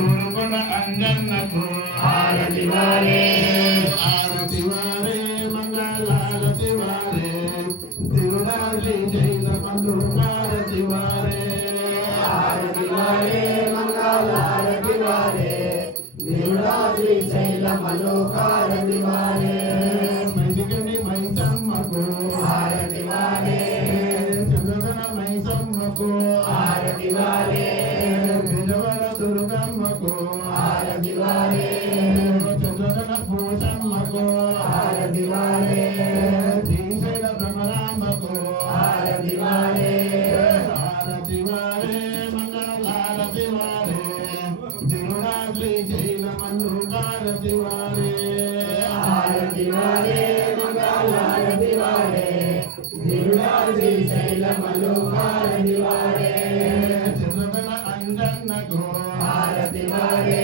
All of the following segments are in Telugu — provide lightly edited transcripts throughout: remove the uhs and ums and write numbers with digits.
గురుకుల అంజన్నకు ఆరతి వారే ఆరతి వారే మంగళారతి వారే తిరుడాలి జైల మధుకారతి వారే ఆరతి వారే మంగళారతి వారే తిరుడాలి జైల మధుకారతి వారే మెదిగని మైసమ్మకు ఆరతి వారే చంద్రగణ మైసమ్మకు ఆరతి వారే విజవర దుర్గమ్మకు ఆరతి వారే చంద్రగణ పూషమ్మకు ఆరతి వారే శ్రీశైల భ్రమరాంబకు ఆరతి వారే ఆరతి వారే మంగళారతి వారే తిరుడాలి జైల మధుకారతి వారే ఆరతి వారే మంగళారతి వారే తిరుడాలి జైల మధుకారతి వారే చంద్రగణ అంజన్నకు ఆరతి వారే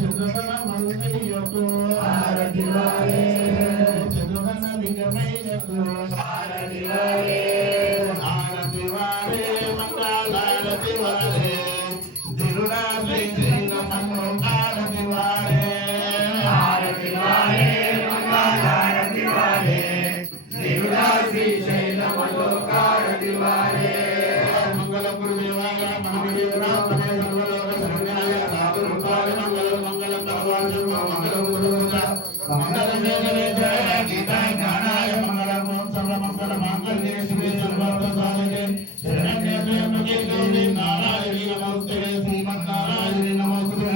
చంద్రగణ మంగయ్యకు ఆరతి వారే చంద్రగణ లింగమయ్యకు ఆరతి వారే ఆరతి వారే మంగళారతి వారే తిరుడాలి జైల మధుకారతి వారే ఆరతి వారే మంగళారతి వారే తిరుడాలి జైల మధుకారతి వారే మంగళ గురుదేవాయ మహాదేవరా పదే సర్వలోక శరణ్యాయ సాధురూపాయ మంగళం మంగళం భగవాన్ మంగళం గురుదేవా మంగళం మేఘనే జయ గీతా జ్ఞానాయ మంగళం సర్వమంగళ మాంగళ్యే శివే సర్వార్థ సాధకే శరణ్యే త్ర్యంబకే గౌరీ నారాయణి నమోస్తుతే శ్రీమన్నారాయణి నమోస్తుతే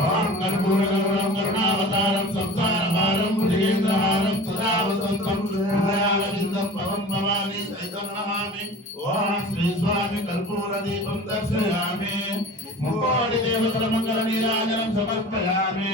ఓం కర్పూర గౌరం కరుణావతారం సంసారహారం భుజగేంద్రహారం సదా వసంతం హృదయారవిందం భవం భవాని సైతం నమామి ఓం శ్రీ స్వామి కర్పూర దీపం దర్శయామి ముకోటి దేవతల మంగళ నీరాజనం సమర్పయామి